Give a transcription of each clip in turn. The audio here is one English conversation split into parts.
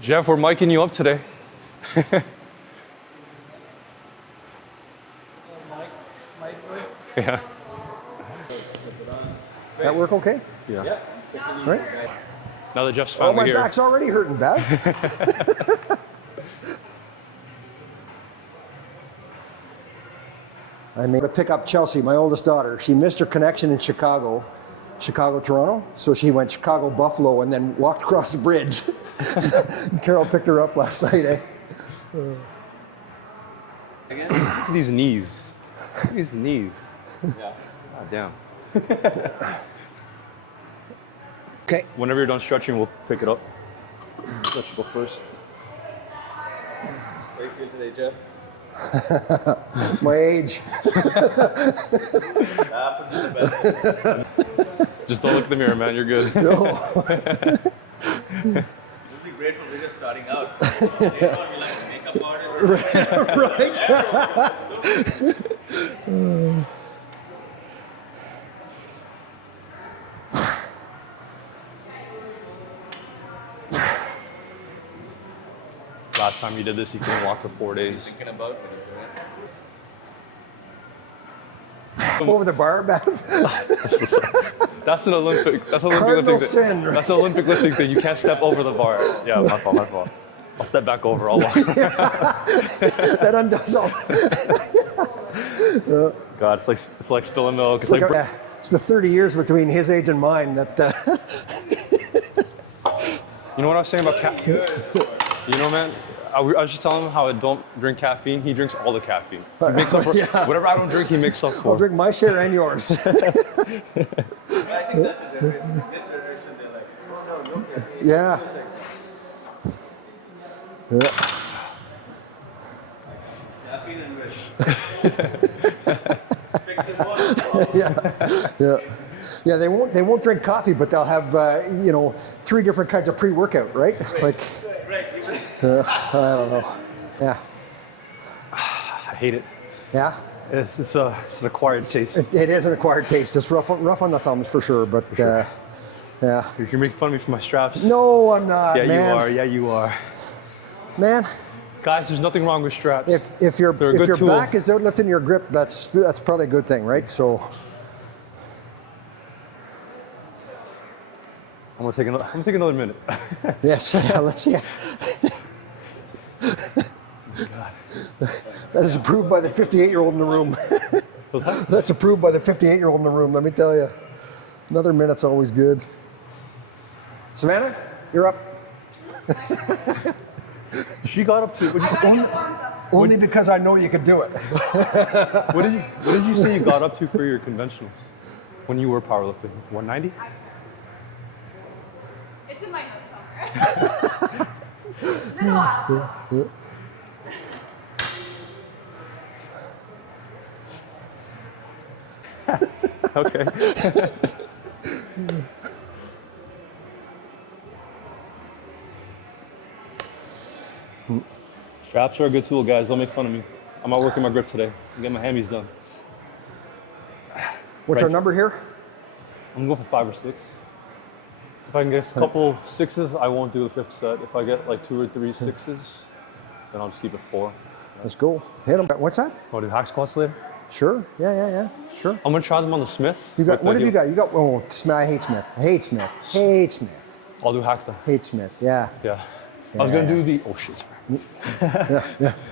Jeff, we're miking you up today. Yeah. That work okay? Yeah. Right? Now that Jeff's Oh, finally my here. back's already hurting, Bev. I made to pick up Chelsea, my oldest daughter. She missed her connection in Chicago, Toronto. So she went Chicago, Buffalo, and then walked across the bridge. Carol picked her up last night, eh? Look at these knees. Look at these knees. Yeah. God damn. Okay. Whenever you're done stretching, we'll pick it up. Let you go first. How do you feel today, Jeff? My age. Happens to the best. Just don't look in the mirror, man. You're good. No. It would be great for just starting out. You know, you're like a makeup artist. Right. Last time you did this, you couldn't walk for 4 days. Thinking about what he's doing. Over the bar, Bev. That's an Olympic. That's an Olympic Cardinal lifting sin, thing. right? That's an Olympic lifting thing. You can't step over the bar. Yeah, my fault. My fault. I'll step back over. I'll walk. That undoes all. God, it's like spilling milk. It's Look, like it's the 30 years between his age and mine that. You know what I was saying about caffeine? You know, man, I was just telling him how I don't drink caffeine. He drinks all the caffeine. He makes up for whatever I don't drink. He makes up for. I'll drink my share and yours. I think that's a generation. This generation, they're like, no caffeine. Yeah. It's like, caffeine and rich. Fix it one. Yeah, they won't drink coffee, but they'll have 3 different kinds of pre-workout, right? Like, Right. I don't know. Yeah, I hate it. yeah. It's an acquired taste. It is an acquired taste. It's rough on the thumbs for sure, but yeah. You're making fun of me for my straps. No, I'm not. Yeah, man. you are. Yeah, you are. Man, Guys, there's nothing wrong with straps. if your They're a good tool. back is out lifting your grip, that's probably a good thing, right? So. I'm gonna take another minute. Yes, yeah, let's see. That is approved by the 58-year-old in the room. What's that? That's approved by the 58-year-old in the room, let me tell you. Another minute's always good. Savannah, you're up. She got up to. Only because I know you could do it. What did you say you got up to for your conventionals when you were powerlifting? 190? It's in my notes somewhere. It's been a while. Okay. Straps are a good tool, guys. Don't make fun of me. I'm out working my grip today. I'm getting my hammies done. What's our number here? I'm going for 5 or 6. If I can get a couple 6s, I won't do the 5th set. If I get like 2 or 3 6s, then I'll just keep it 4. Let's go. Hit him. What's that? Oh, do hack squats later? Sure. Yeah. Sure. I'm gonna try them on the Smith. What have you got? You got. Oh, I hate Smith. Hate Smith. I'll do hacks then. Hate Smith. Yeah. Yeah. I was gonna do the. Oh shit. Sorry.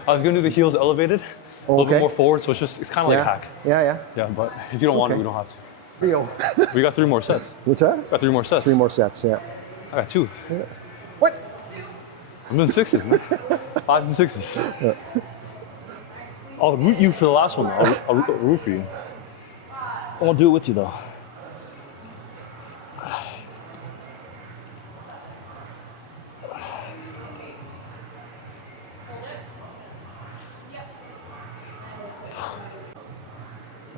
I was gonna do the heels elevated, a little bit more forward, so it's kind of like a hack. Yeah. Yeah, but if you don't want it, we don't have to. Deal. We got 3 more sets. What's that? Got 3 more sets. 3 more sets. Yeah. I got 2. What? I'm doing 6s, man. 5s and 6s. Yeah. I'll root you for the last one. I'll root for you. I won't do it with you though.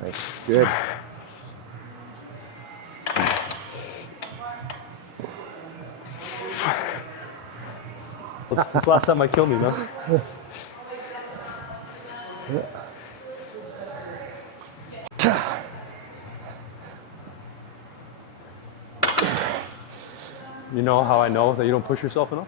Nice. Good. This last time might kill me, man. You know how I know that you don't push yourself enough?